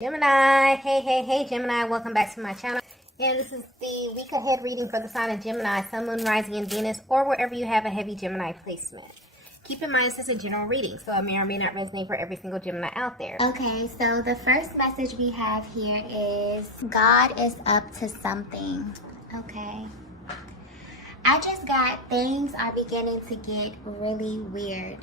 Gemini, hey Gemini, welcome back to my channel. And this is the week ahead reading for the sign of Gemini, Sun, Moon, Rising, and Venus, or wherever you have a heavy Gemini placement. Keep in mind this is a general reading, so it may or may not resonate for every single Gemini out there. Okay, so the first message we have here is God is up to something. Okay. I just got things are beginning to get really weird.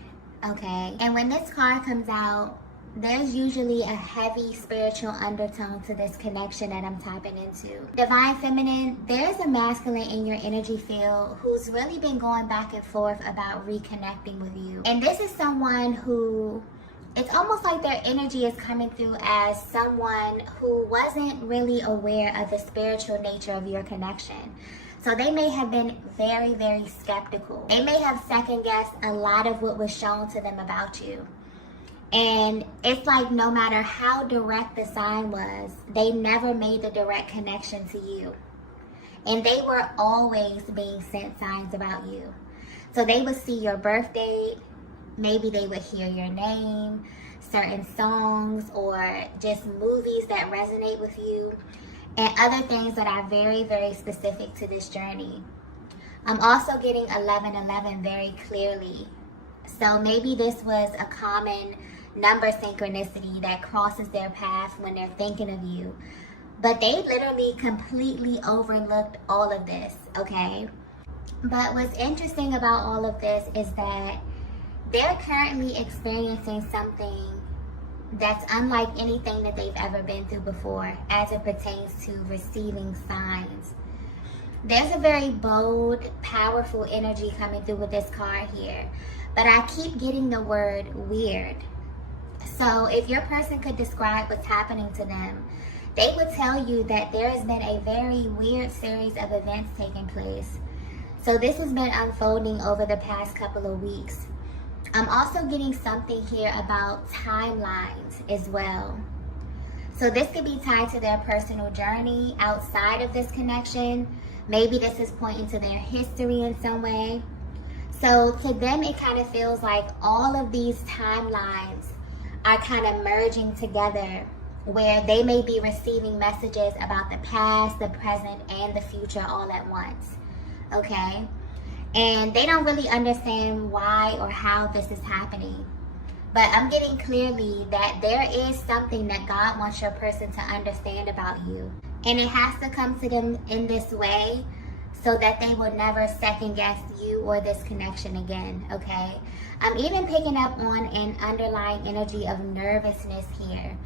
Okay. And when this card comes out, there's usually a heavy spiritual undertone to this connection that I'm tapping into. Divine Feminine, there's a masculine in your energy field who's really been going back and forth about reconnecting with you. And this is someone who, it's almost like their energy is coming through as someone who wasn't really aware of the spiritual nature of your connection. So they may have been very, very skeptical. They may have second guessed a lot of what was shown to them about you. And it's like no matter how direct the sign was, they never made the direct connection to you. And they were always being sent signs about you. So they would see your birth date, maybe they would hear your name, certain songs, or just movies that resonate with you, and other things that are very, very specific to this journey. I'm also getting 1111 very clearly. So maybe this was a common number synchronicity that crosses their path when they're thinking of you. But they literally completely overlooked all of this, okay? But what's interesting about all of this is that they're currently experiencing something that's unlike anything that they've ever been through before as it pertains to receiving signs. There's a very bold, powerful energy coming through with this card here. But I keep getting the word weird. So if your person could describe what's happening to them, they would tell you that there has been a very weird series of events taking place. So this has been unfolding over the past couple of weeks. I'm also getting something here about timelines as well. So this could be tied to their personal journey outside of this connection. Maybe this is pointing to their history in some way. So to them, it kind of feels like all of these timelines are kind of merging together, where they may be receiving messages about the past, the present, and the future all at once, okay? And they don't really understand why or how this is happening. But I'm getting clearly that there is something that God wants your person to understand about you. And it has to come to them in this way so that they will never second guess you or this connection again, okay? I'm even picking up on an underlying energy of nervousness here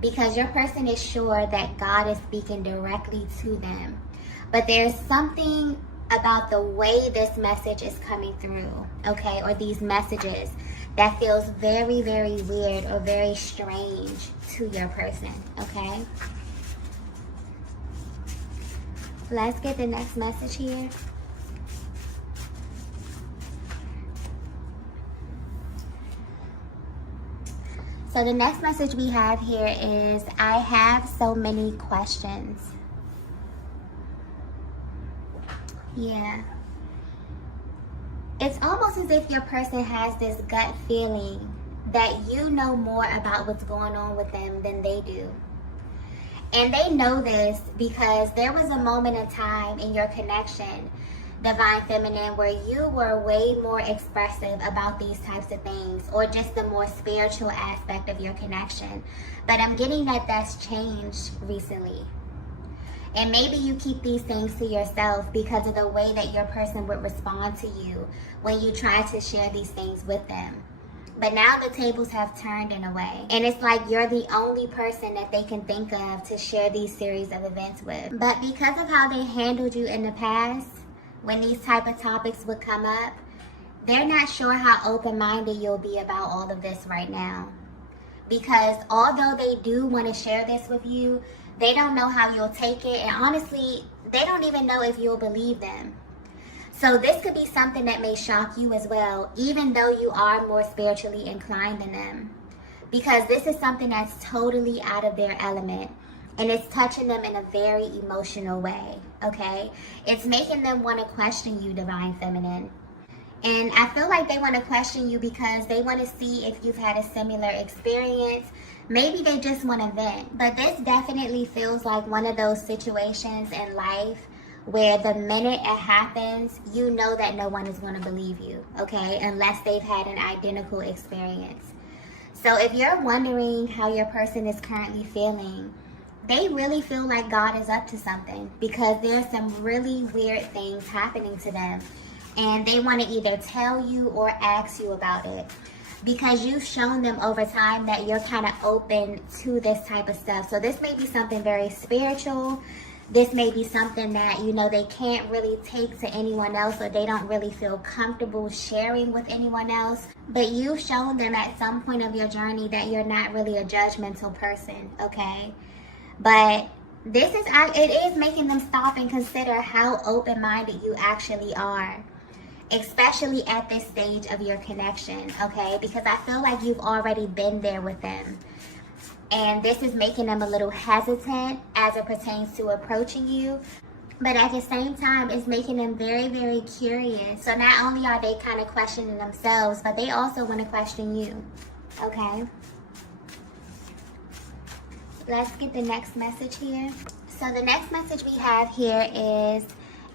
because your person is sure that God is speaking directly to them. But there's something about the way this message is coming through, okay, or these messages that feels very, very weird or very strange to your person, okay? Let's get the next message here. So the next message we have here is, I have so many questions. Yeah. It's almost as if your person has this gut feeling that you know more about what's going on with them than they do. And they know this because there was a moment in time in your connection, Divine Feminine, where you were way more expressive about these types of things, or just the more spiritual aspect of your connection. But I'm getting that that's changed recently. And maybe you keep these things to yourself because of the way that your person would respond to you when you try to share these things with them. But now the tables have turned in a way. And it's like you're the only person that they can think of to share these series of events with. But because of how they handled you in the past, when these type of topics would come up, they're not sure how open-minded you'll be about all of this right now. Because although they do want to share this with you, they don't know how you'll take it. And honestly, they don't even know if you'll believe them. So this could be something that may shock you as well, even though you are more spiritually inclined than them. Because this is something that's totally out of their element. And it's touching them in a very emotional way, okay? It's making them want to question you, Divine Feminine. And I feel like they want to question you because they want to see if you've had a similar experience. Maybe they just want to vent. But this definitely feels like one of those situations in life where the minute it happens, you know that no one is going to believe you, okay? Unless they've had an identical experience. So if you're wondering how your person is currently feeling, they really feel like God is up to something because there's some really weird things happening to them. And they want to either tell you or ask you about it because you've shown them over time that you're kind of open to this type of stuff. So this may be something very spiritual. This may be something that, you know, they can't really take to anyone else, or they don't really feel comfortable sharing with anyone else. But you've shown them at some point of your journey that you're not really a judgmental person, okay? But it is making them stop and consider how open-minded you actually are, especially at this stage of your connection, okay? Because I feel like you've already been there with them. And this is making them a little hesitant as it pertains to approaching you. But at the same time, it's making them very, very curious. So not only are they kind of questioning themselves, but they also want to question you, okay? Let's get the next message here. So the next message we have here is,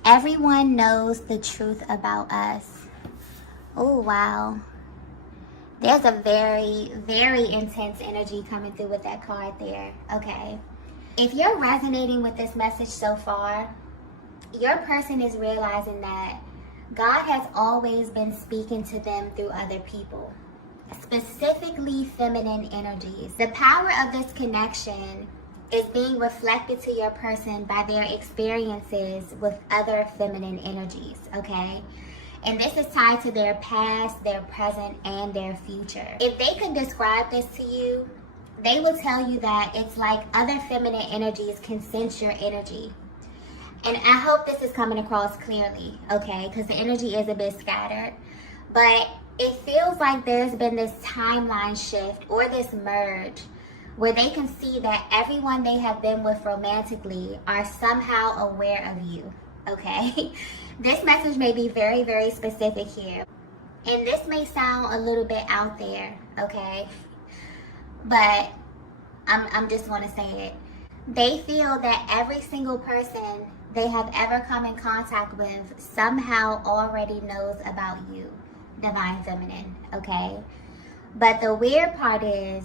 everyone knows the truth about us. Oh, wow. There's a very, very intense energy coming through with that card there, okay? If you're resonating with this message so far, your person is realizing that God has always been speaking to them through other people, specifically feminine energies. The power of this connection is being reflected to your person by their experiences with other feminine energies, okay? And this is tied to their past, their present, and their future. If they could describe this to you, they will tell you that it's like other feminine energies can sense your energy. And I hope this is coming across clearly, okay? Because the energy is a bit scattered. But it feels like there's been this timeline shift or this merge where they can see that everyone they have been with romantically are somehow aware of you, okay? This message may be very, very specific here. And this may sound a little bit out there, okay? But I'm just want to say it. They feel that every single person they have ever come in contact with somehow already knows about you, Divine Feminine, okay? But the weird part is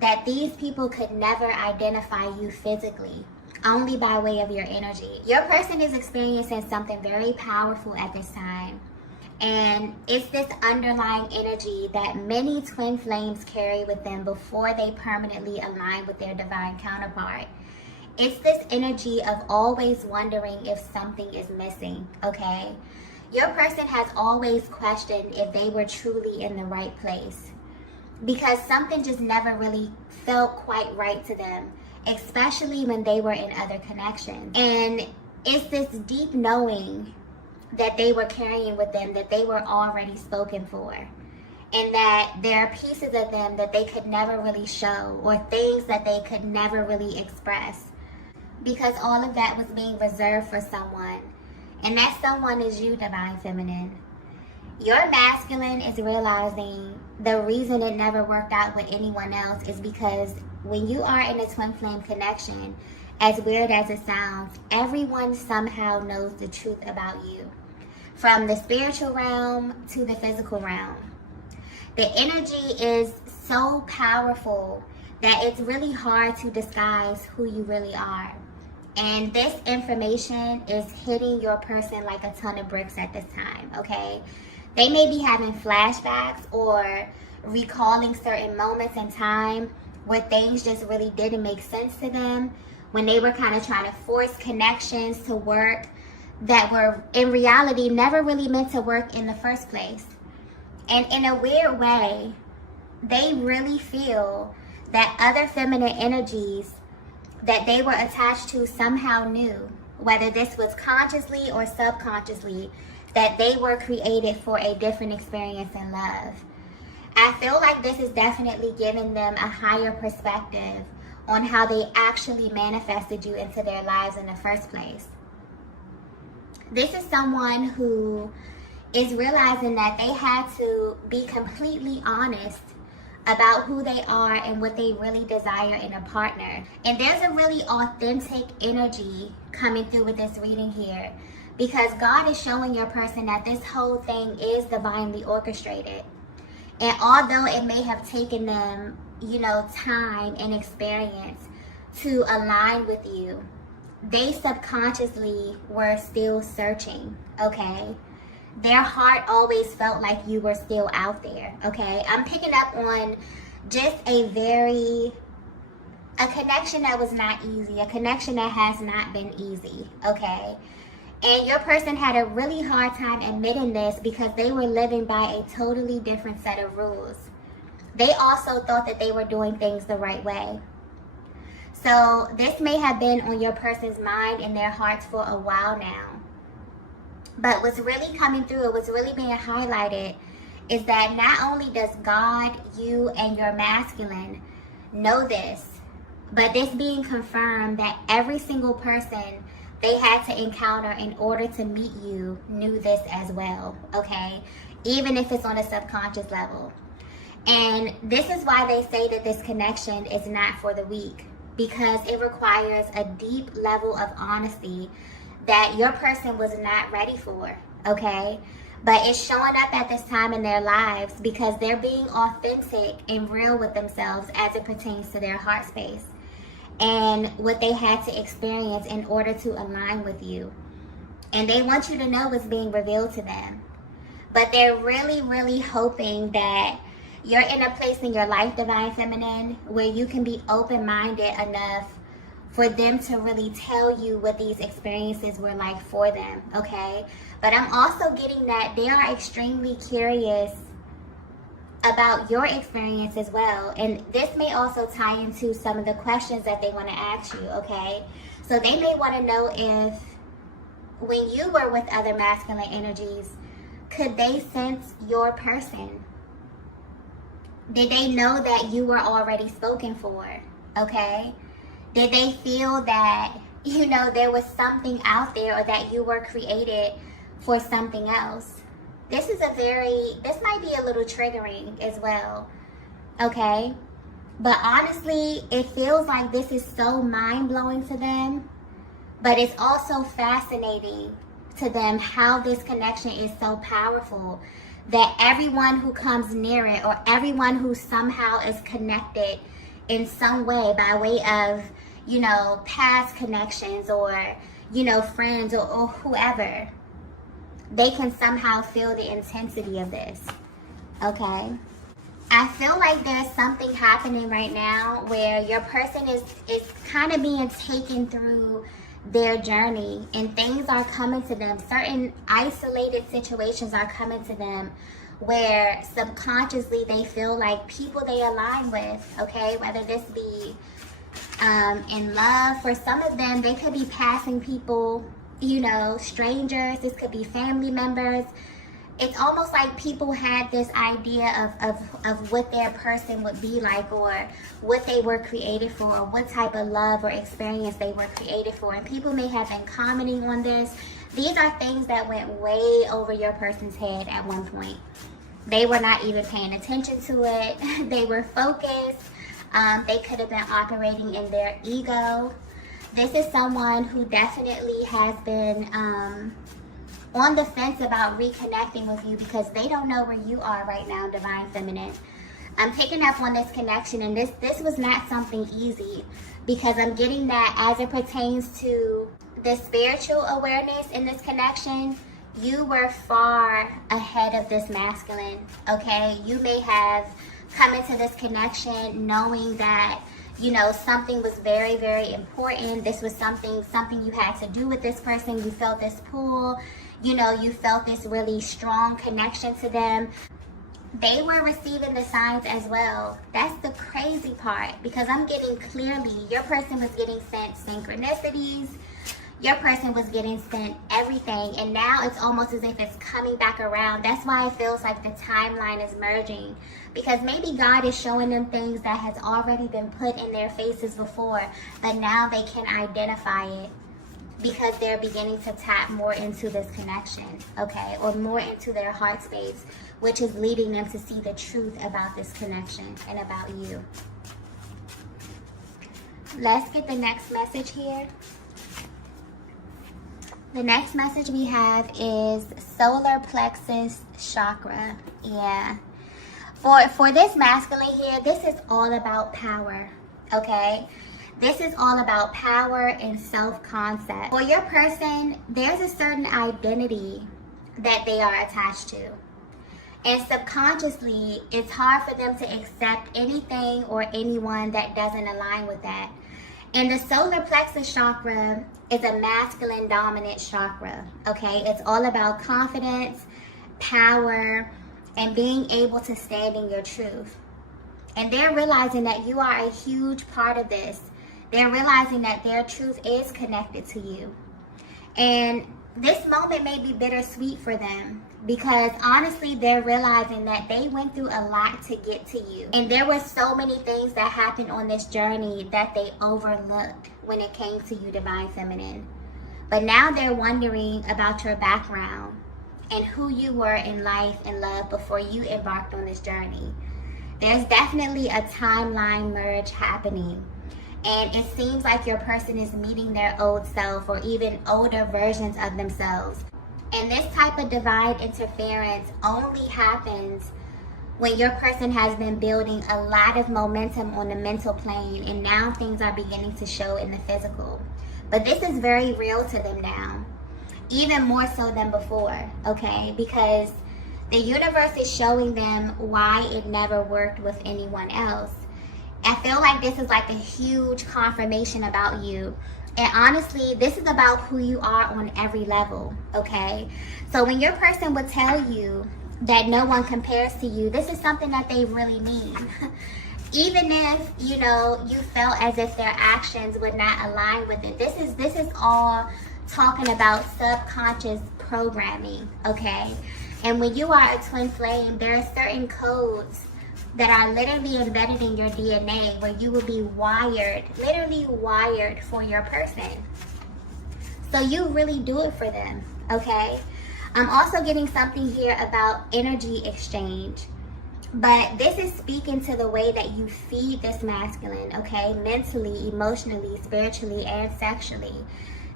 that these people could never identify you physically, only by way of your energy. Your person is experiencing something very powerful at this time. And it's this underlying energy that many twin flames carry with them before they permanently align with their divine counterpart. It's this energy of always wondering if something is missing, okay? Your person has always questioned if they were truly in the right place, because something just never really felt quite right to them, especially when they were in other connections. And it's this deep knowing that they were carrying with them, that they were already spoken for, and that there are pieces of them that they could never really show, or things that they could never really express, because all of that was being reserved for someone. And that someone is you, Divine Feminine. Your masculine is realizing the reason it never worked out with anyone else is because when you are in a twin flame connection, as weird as it sounds, everyone somehow knows the truth about you, from the spiritual realm to the physical realm. The energy is so powerful that it's really hard to disguise who you really are. And this information is hitting your person like a ton of bricks at this time, okay? They may be having flashbacks or recalling certain moments in time where things just really didn't make sense to them, when they were kind of trying to force connections to work that were in reality never really meant to work in the first place. And in a weird way, they really feel that other feminine energies that they were attached to somehow knew, whether this was consciously or subconsciously, that they were created for a different experience in love. I feel like this is definitely giving them a higher perspective on how they actually manifested you into their lives in the first place. This is someone who is realizing that they had to be completely honest about who they are and what they really desire in a partner. And there's a really authentic energy coming through with this reading here, because God is showing your person that this whole thing is divinely orchestrated. And although it may have taken them, time and experience to align with you, they subconsciously were still searching, okay? Their heart always felt like you were still out there, okay? I'm picking up on just a connection that was not easy, a connection that has not been easy, okay? And your person had a really hard time admitting this because they were living by a totally different set of rules. They also thought that they were doing things the right way. So this may have been on your person's mind and their hearts for a while now. But what's really coming through, what's really being highlighted, is that not only does God, you, and your masculine know this, but this being confirmed that every single person they had to encounter in order to meet you knew this as well, okay? Even if it's on a subconscious level. And this is why they say that this connection is not for the weak, because it requires a deep level of honesty that your person was not ready for, okay? But it's showing up at this time in their lives because they're being authentic and real with themselves as it pertains to their heart space and what they had to experience in order to align with you. And they want you to know what's being revealed to them. But they're really, really hoping that you're in a place in your life, Divine Feminine, where you can be open-minded enough for them to really tell you what these experiences were like for them, okay? But I'm also getting that they are extremely curious about your experience as well. And this may also tie into some of the questions that they want to ask you, okay? So they may want to know if when you were with other masculine energies, could they sense your person? Did they know that you were already spoken for, okay? Did they feel that, there was something out there or that you were created for something else? This might be a little triggering as well, okay? But honestly, it feels like this is so mind-blowing to them, but it's also fascinating to them how this connection is so powerful that everyone who comes near it or everyone who somehow is connected in some way by way of, past connections or, friends or whoever, they can somehow feel the intensity of this, okay? I feel like there's something happening right now where your person is kind of being taken through their journey and things are coming to them. Certain isolated situations are coming to them where subconsciously they feel like people they align with, okay? Whether this be in love. For some of them, they could be passing people, strangers. This could be family members. It's almost like people had this idea of what their person would be like or what they were created for or what type of love or experience they were created for. And people may have been commenting on this. These are things that went way over your person's head at one point. They were not even paying attention to it. They were focused. They could have been operating in their ego. This is someone who definitely has been on the fence about reconnecting with you because they don't know where you are right now, Divine Feminine. I'm picking up on this connection, and this was not something easy because I'm getting that as it pertains to the spiritual awareness in this connection, you were far ahead of this masculine, okay? You may have come into this connection knowing that, something was very, very important. This was something you had to do with this person. You felt this pull. You felt this really strong connection to them. They were receiving the signs as well. That's the crazy part because I'm getting clearly your person was getting sent synchronicities. Your person was getting sent everything, and now it's almost as if it's coming back around. That's why it feels like the timeline is merging, because maybe God is showing them things that has already been put in their faces before, but now they can identify it. because they're beginning to tap more into this connection, okay, or more into their heart space, which is leading them to see the truth about this connection and about you. Let's get the next message here. The next message we have is solar plexus chakra. Yeah. For this masculine here, this is all about power, okay? This is all about power and self-concept. For your person, there's a certain identity that they are attached to. And subconsciously, it's hard for them to accept anything or anyone that doesn't align with that. And the solar plexus chakra is a masculine dominant chakra, okay? It's all about confidence, power, and being able to stand in your truth. And they're realizing that you are a huge part of this. They're realizing that their truth is connected to you. And this moment may be bittersweet for them because honestly, they're realizing that they went through a lot to get to you. And there were so many things that happened on this journey that they overlooked when it came to you, Divine Feminine. But now they're wondering about your background and who you were in life and love before you embarked on this journey. There's definitely a timeline merge happening. And it seems like your person is meeting their old self or even older versions of themselves. And this type of divine interference only happens when your person has been building a lot of momentum on the mental plane and now things are beginning to show in the physical. But this is very real to them now, even more so than before, okay? Because the universe is showing them why it never worked with anyone else. I feel like this is like a huge confirmation about you. And honestly, this is about who you are on every level, okay? So when your person would tell you that no one compares to you, this is something that they really mean. Even if, you know, you felt as if their actions would not align with it. This is all talking about subconscious programming, okay? And when you are a twin flame, there are certain codes that are literally embedded in your DNA where you will be wired, literally wired for your person. So you really do it for them, okay? I'm also getting something here about energy exchange. But this is speaking to the way that you feed this masculine, okay? Mentally, emotionally, spiritually, and sexually.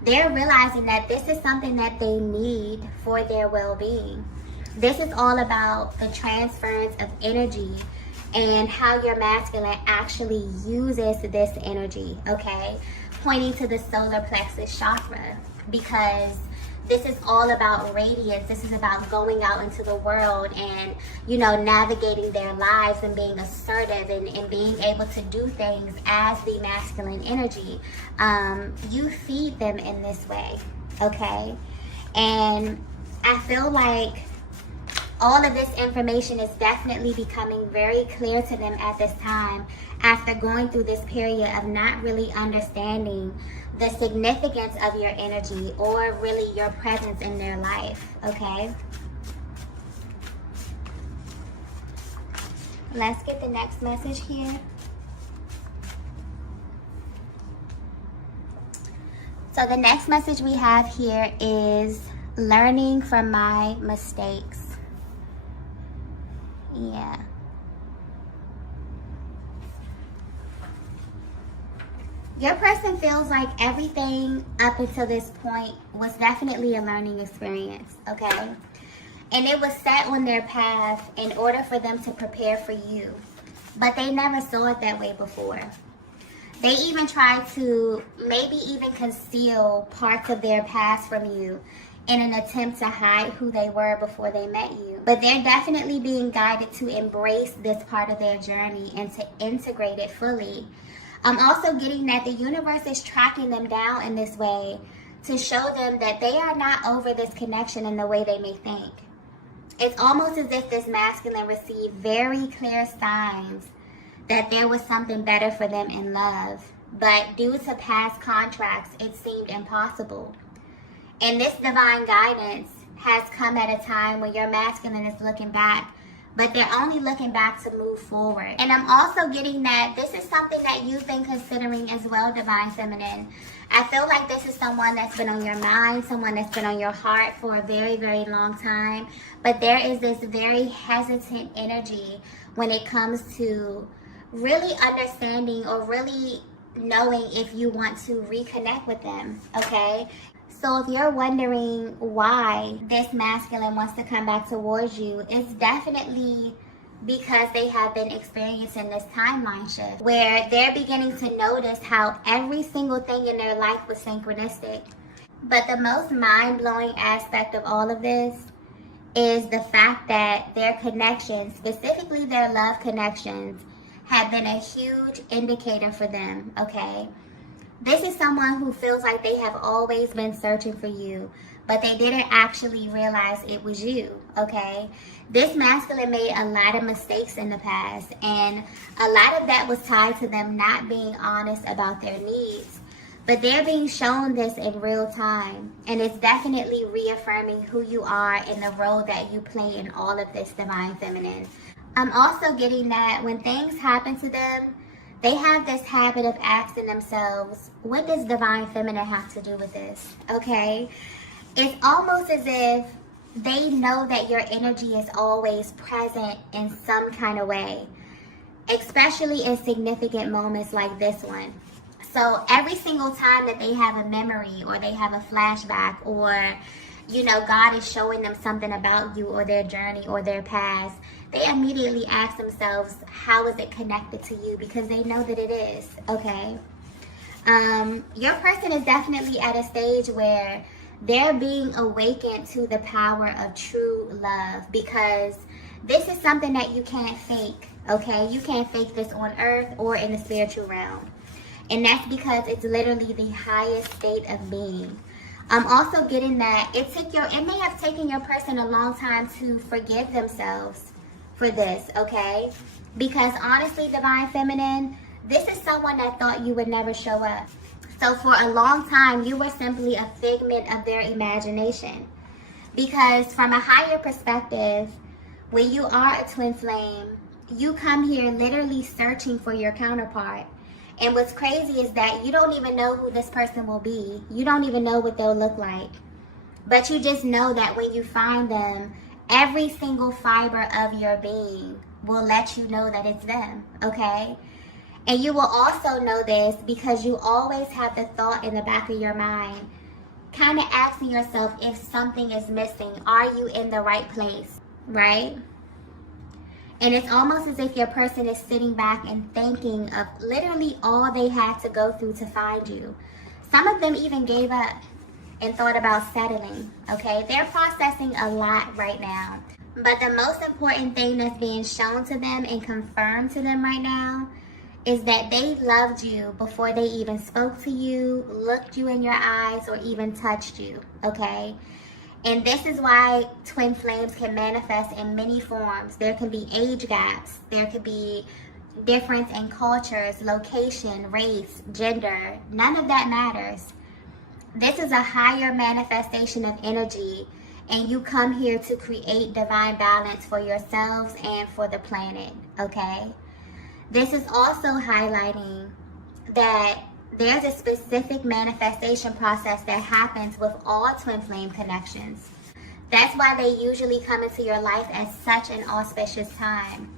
They're realizing that this is something that they need for their well-being. This is all about the transference of energy and how your masculine actually uses this energy, okay? Pointing to the solar plexus chakra, because this is all about radiance. This is about going out into the world and, you know, navigating their lives and being assertive and being able to do things as the masculine energy. You feed them in this way, okay? And I feel like all of this information is definitely becoming very clear to them at this time after going through this period of not really understanding the significance of your energy or really your presence in their life, okay? Let's get the next message here. So the next message we have here is learning from my mistakes. Yeah. Your person feels like everything up until this point was definitely a learning experience, okay? And it was set on their path in order for them to prepare for you. But they never saw it that way before. They even tried to maybe even conceal parts of their past from you in an attempt to hide who they were before they met you. But they're definitely being guided to embrace this part of their journey and to integrate it fully. I'm also getting that the universe is tracking them down in this way to show them that they are not over this connection in the way they may think. It's almost as if this masculine received very clear signs that there was something better for them in love. But due to past contracts, it seemed impossible. And this divine guidance has come at a time when your masculine is looking back but they're only looking back to move forward. And I'm also getting that this is something that you've been considering as well, Divine Feminine. I feel like this is someone that's been on your mind, someone that's been on your heart for a very, very long time. But there is this very hesitant energy when it comes to really understanding or really knowing if you want to reconnect with them, okay? So if you're wondering why this masculine wants to come back towards you, it's definitely because they have been experiencing this timeline shift where they're beginning to notice how every single thing in their life was synchronistic. But the most mind-blowing aspect of all of this is the fact that their connections, specifically their love connections, have been a huge indicator for them, okay? This is someone who feels like they have always been searching for you, but they didn't actually realize it was you, okay? This masculine made a lot of mistakes in the past, and a lot of that was tied to them not being honest about their needs. But they're being shown this in real time, and it's definitely reaffirming who you are and the role that you play in all of this, Divine Feminine. I'm also getting that when things happen to them, they have this habit of asking themselves, what does Divine Feminine have to do with this? Okay? It's almost as if they know that your energy is always present in some kind of way, especially in significant moments like this one. So every single time that they have a memory or they have a flashback or, you know, God is showing them something about you or their journey or their past, they immediately ask themselves, how is it connected to you? Because they know that it is, okay? Your person is definitely at a stage where they're being awakened to the power of true love, because this is something that you can't fake, okay? You can't fake this on earth or in the spiritual realm. And that's because it's literally the highest state of being. I'm also getting that it may have taken your person a long time to forgive themselves for this, okay? Because honestly, Divine Feminine, this is someone that thought you would never show up. So for a long time, you were simply a figment of their imagination. Because from a higher perspective, when you are a twin flame, you come here literally searching for your counterpart. And what's crazy is that you don't even know who this person will be. You don't even know what they'll look like. But you just know that when you find them, every single fiber of your being will let you know that it's them, okay? And you will also know this because you always have the thought in the back of your mind, kind of asking yourself if something is missing. Are you in the right place, right? And it's almost as if your person is sitting back and thinking of literally all they had to go through to find you. Some of them even gave up and thought about settling, okay? They're processing a lot right now. But the most important thing that's being shown to them and confirmed to them right now is that they loved you before they even spoke to you, looked you in your eyes, or even touched you, okay? And this is why twin flames can manifest in many forms. There can be age gaps. There could be difference in cultures, location, race, gender. None of that matters. This is a higher manifestation of energy, and you come here to create divine balance for yourselves and for the planet, okay? This is also highlighting that there's a specific manifestation process that happens with all twin flame connections. That's why they usually come into your life at such an auspicious time.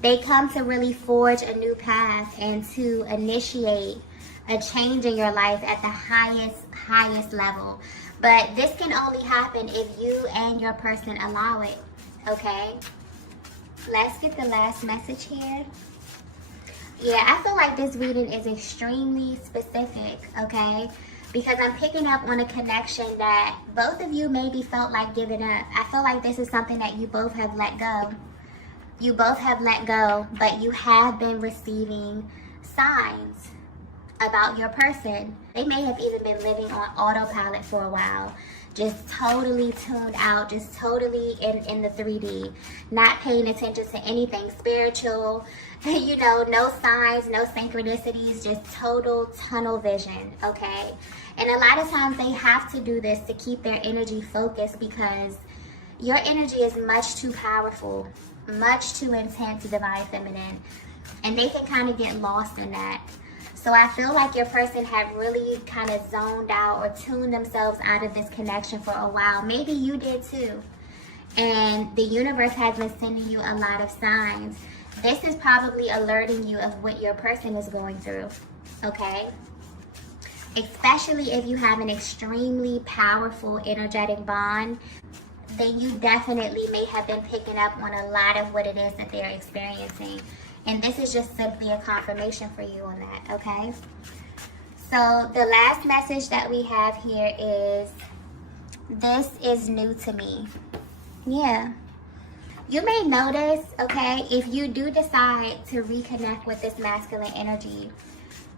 They come to really forge a new path and to initiate a change in your life at the highest level. But this can only happen if you and your person allow it, okay? Let's get the last message here. Yeah, I feel like this reading is extremely specific, okay? Because I'm picking up on a connection that both of you maybe felt like giving up. I feel like this is something that you both have let go. You both have let go, but you have been receiving signs about your person. They may have even been living on autopilot for a while, just totally tuned out, just totally in the 3D, not paying attention to anything spiritual, you know, no signs, no synchronicities, just total tunnel vision, okay? And a lot of times they have to do this to keep their energy focused because your energy is much too powerful, much too intense divine feminine, and they can kind of get lost in that. So I feel like your person have really kind of zoned out or tuned themselves out of this connection for a while. Maybe you did too. And the universe has been sending you a lot of signs. This is probably alerting you of what your person is going through, okay? Especially if you have an extremely powerful energetic bond, then you definitely may have been picking up on a lot of what it is that they're experiencing. And this is just simply a confirmation for you on that, okay? So the last message that we have here is, this is new to me. Yeah. You may notice, okay, if you do decide to reconnect with this masculine energy,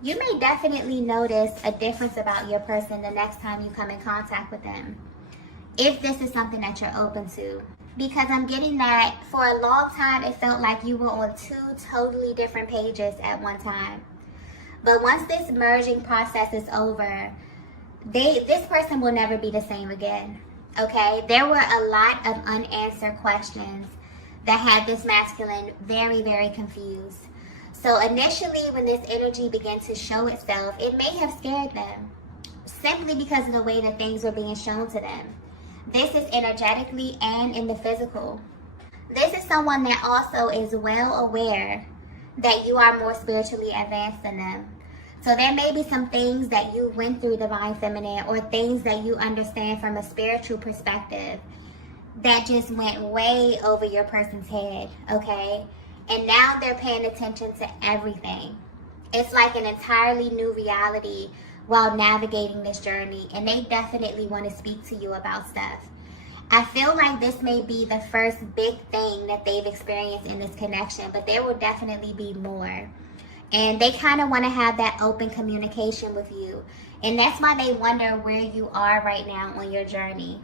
you may definitely notice a difference about your person the next time you come in contact with them, if this is something that you're open to. Because I'm getting that for a long time, it felt like you were on two totally different pages at one time. But once this merging process is over, this person will never be the same again, okay? There were a lot of unanswered questions that had this masculine very, very confused. So initially, when this energy began to show itself, it may have scared them, simply because of the way that things were being shown to them. This is energetically and in the physical. This is someone that also is well aware that you are more spiritually advanced than them. So there may be some things that you went through, divine feminine, or things that you understand from a spiritual perspective that just went way over your person's head, okay? And now they're paying attention to everything. It's like an entirely new reality while navigating this journey, and they definitely want to speak to you about stuff. I feel like this may be the first big thing that they've experienced in this connection, but there will definitely be more. And they kind of want to have that open communication with you. And that's why they wonder where you are right now on your journey.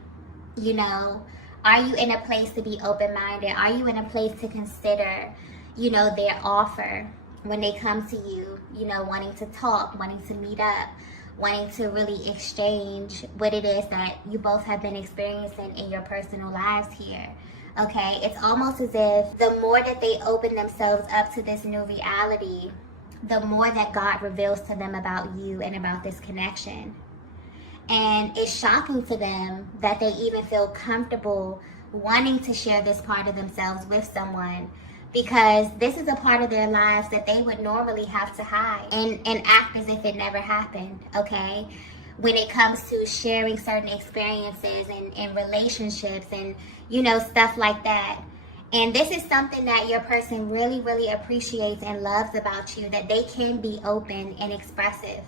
You know, are you in a place to be open-minded? Are you in a place to consider, you know, their offer when they come to you, you know, wanting to talk, wanting to meet up, wanting to really exchange what it is that you both have been experiencing in your personal lives here, okay? It's almost as if the more that they open themselves up to this new reality, the more that God reveals to them about you and about this connection. And it's shocking to them that they even feel comfortable wanting to share this part of themselves with someone, because this is a part of their lives that they would normally have to hide and act as if it never happened, okay? When it comes to sharing certain experiences and relationships and, you know, stuff like that. And this is something that your person really, really appreciates and loves about you, that they can be open and expressive.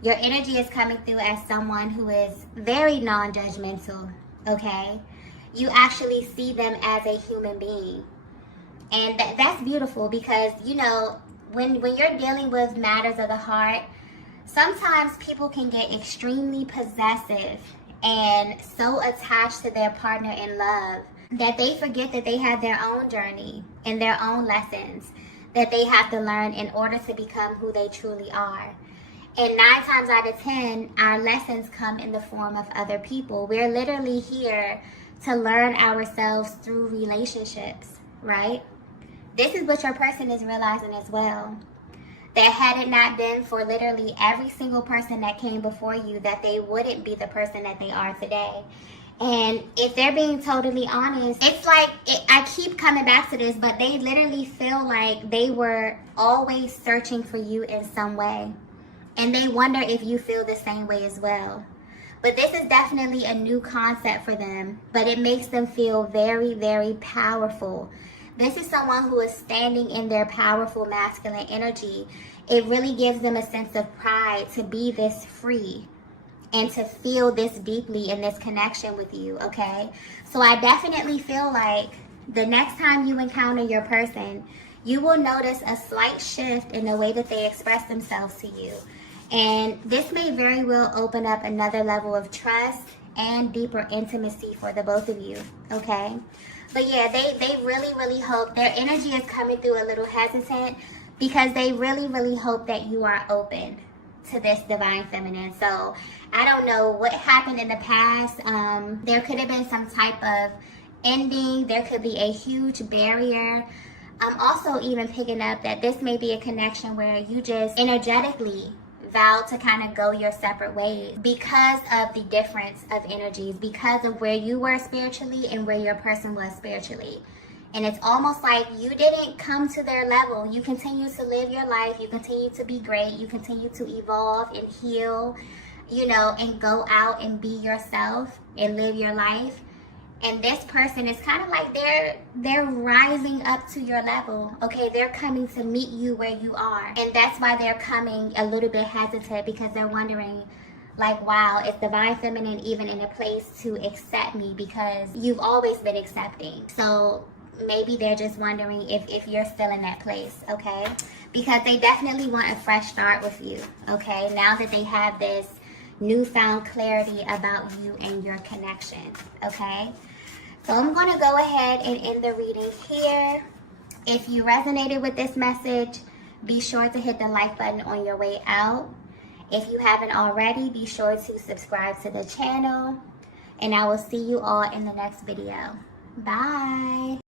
Your energy is coming through as someone who is very non-judgmental, okay? You actually see them as a human being. And that's beautiful, because, you know, when you're dealing with matters of the heart, sometimes people can get extremely possessive and so attached to their partner in love that they forget that they have their own journey and their own lessons that they have to learn in order to become who they truly are. And 9 times out of 10, our lessons come in the form of other people. We're literally here to learn ourselves through relationships, right? This is what your person is realizing as well. That had it not been for literally every single person that came before you, that they wouldn't be the person that they are today. And if they're being totally honest, it's like, I keep coming back to this, but they literally feel like they were always searching for you in some way. And they wonder if you feel the same way as well. But this is definitely a new concept for them, but it makes them feel very, very powerful. This is someone who is standing in their powerful masculine energy. It really gives them a sense of pride to be this free and to feel this deeply in this connection with you, okay? So I definitely feel like the next time you encounter your person, you will notice a slight shift in the way that they express themselves to you. And this may very well open up another level of trust and deeper intimacy for the both of you, okay? But yeah, they really, really hope, their energy is coming through a little hesitant, because they really, really hope that you are open to this divine feminine. So I don't know what happened in the past. There could have been some type of ending. There could be a huge barrier. I'm also even picking up that this may be a connection where you just energetically vow to kind of go your separate ways because of the difference of energies, because of where you were spiritually and where your person was spiritually. And it's almost like you didn't come to their level. You continue to live your life. You continue to be great. You continue to evolve and heal, you know, and go out and be yourself and live your life. And this person is kind of like they're rising up to your level, okay? They're coming to meet you where you are. And that's why they're coming a little bit hesitant, because they're wondering, like, wow, is Divine Feminine even in a place to accept me? Because you've always been accepting. So maybe they're just wondering if you're still in that place, okay? Because they definitely want a fresh start with you, okay? Now that they have this newfound clarity about you and your connection, okay? So I'm going to go ahead and end the reading here. If you resonated with this message, be sure to hit the like button on your way out. If you haven't already, be sure to subscribe to the channel. And I will see you all in the next video. Bye.